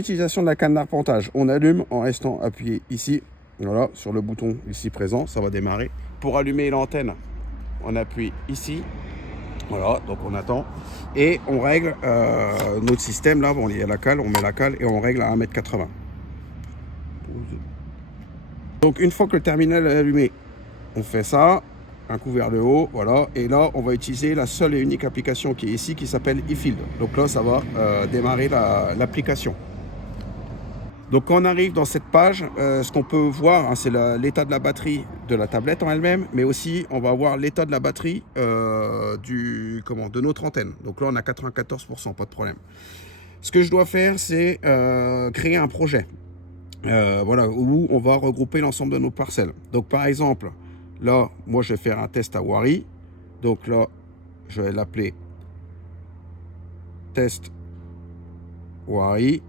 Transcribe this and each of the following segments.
Utilisation de la canne d'arpentage, on allume en restant appuyé ici, voilà, sur le bouton ici présent, ça va démarrer. Pour allumer l'antenne, on appuie ici, voilà, donc on attend. Et on règle notre système, là, bon, il y a la cale, on met la cale et on règle à 1,80 m. Donc une fois que le terminal est allumé, on fait ça, un coup vers le haut, voilà, et là on va utiliser la seule et unique application qui est ici, qui s'appelle eField. Donc là ça va démarrer l'application. Donc quand on arrive dans cette page, ce qu'on peut voir, hein, c'est l'état de la batterie de la tablette en elle-même, mais aussi on va voir l'état de la batterie de notre antenne. Donc là on a 94%, pas de problème. Ce que je dois faire, c'est créer un projet. Voilà, où on va regrouper l'ensemble de nos parcelles. Donc par exemple, là, moi je vais faire un test à Wary. Donc là, je vais l'appeler test Wary.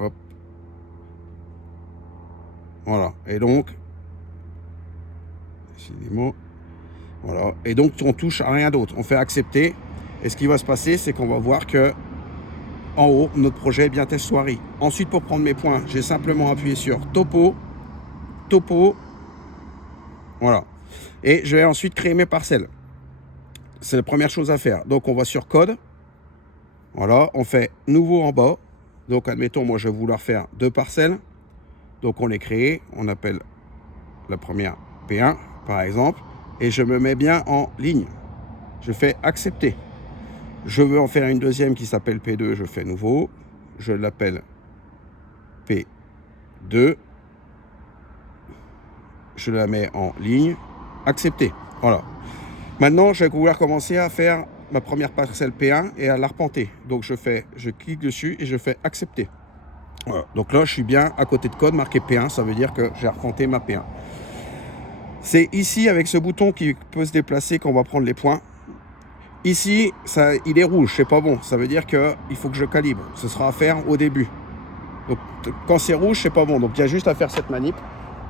Hop. Voilà. Et donc, décidément, voilà. Et donc on touche à rien d'autre. On fait accepter. Et ce qui va se passer, c'est qu'on va voir que en haut, notre projet est bien test Wary. Ensuite, pour prendre mes points, j'ai simplement appuyé sur topo, voilà. Et je vais ensuite créer mes parcelles. C'est la première chose à faire. Donc, on va sur code. Voilà, on fait nouveau en bas. Donc, admettons, moi, je vais vouloir faire 2 parcelles. Donc, on les crée. On appelle la première P1, par exemple. Et je me mets bien en ligne. Je fais accepter. Je veux en faire une deuxième qui s'appelle P2, je fais nouveau. Je l'appelle P2. Je la mets en ligne. Accepter. Voilà. Maintenant, je vais pouvoir commencer à faire ma première parcelle P1 et à l'arpenter. Donc, je clique dessus et je fais accepter. Voilà. Donc là, je suis bien à côté de code marqué P1. Ça veut dire que j'ai arpenté ma P1. C'est ici, avec ce bouton qui peut se déplacer, qu'on va prendre les points. Ici, il est rouge, c'est pas bon. Ça veut dire qu'il faut que je calibre. Ce sera à faire au début. Donc, quand c'est rouge, c'est pas bon. Donc, il y a juste à faire cette manip.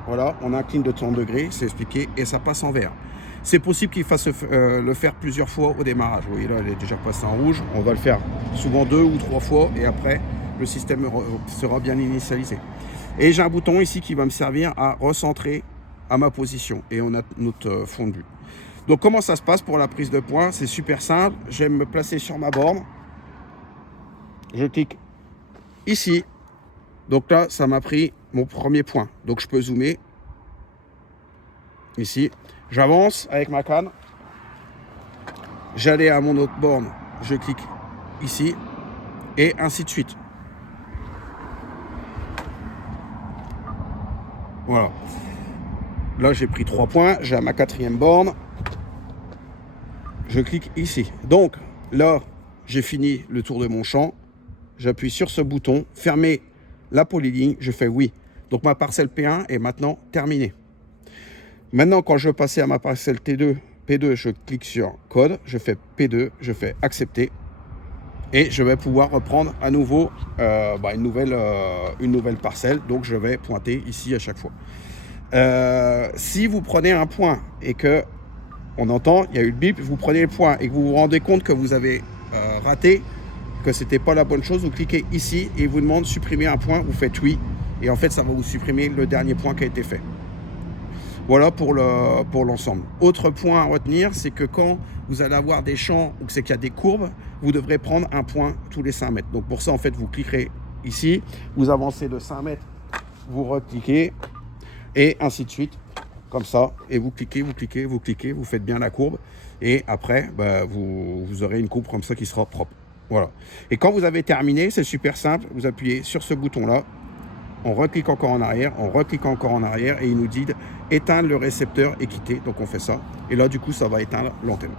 Voilà, on incline de 30 degrés, c'est expliqué, et ça passe en vert. C'est possible qu'il fasse le faire plusieurs fois au démarrage. Vous voyez, là, elle est déjà passée en rouge. On va le faire souvent 2 ou 3 fois, et après, le système sera bien initialisé. Et j'ai un bouton ici qui va me servir à recentrer à ma position. Et on a notre fond de vue. Donc, comment ça se passe pour la prise de points? C'est super simple. Je vais me placer sur ma borne. Je clique ici. Donc là, ça m'a pris mon premier point. Donc, je peux zoomer. Ici. J'avance avec ma canne. J'allais à mon autre borne. Je clique ici. Et ainsi de suite. Voilà. Là, j'ai pris 3 points. J'ai à ma 4e borne. Je clique ici. Donc, là, j'ai fini le tour de mon champ. J'appuie sur ce bouton. Fermer la polyligne. Je fais oui. Donc, ma parcelle P1 est maintenant terminée. Maintenant, quand je veux passer à ma parcelle P2, je clique sur code. Je fais P2. Je fais accepter. Et je vais pouvoir reprendre à nouveau une nouvelle parcelle. Donc, je vais pointer ici à chaque fois. Si vous prenez un point et que on entend, il y a eu le bip, vous prenez le point et que vous vous rendez compte que vous avez raté, que c'était pas la bonne chose, vous cliquez ici et il vous demande de supprimer un point, vous faites oui. Et en fait, ça va vous supprimer le dernier point qui a été fait. Voilà pour l'ensemble. Autre point à retenir, c'est que quand vous allez avoir des champs ou que c'est qu'il y a des courbes, vous devrez prendre un point tous les 5 mètres. Donc pour ça, en fait, vous cliquerez ici, vous avancez de 5 mètres, vous recliquez et ainsi de suite. Comme ça, et vous cliquez, vous faites bien la courbe, et après, vous aurez une courbe comme ça qui sera propre. Voilà. Et quand vous avez terminé, c'est super simple, vous appuyez sur ce bouton-là, on reclique encore en arrière, on reclique encore en arrière, et il nous dit éteindre le récepteur et quitter, donc on fait ça. Et là, du coup, ça va éteindre l'antenne.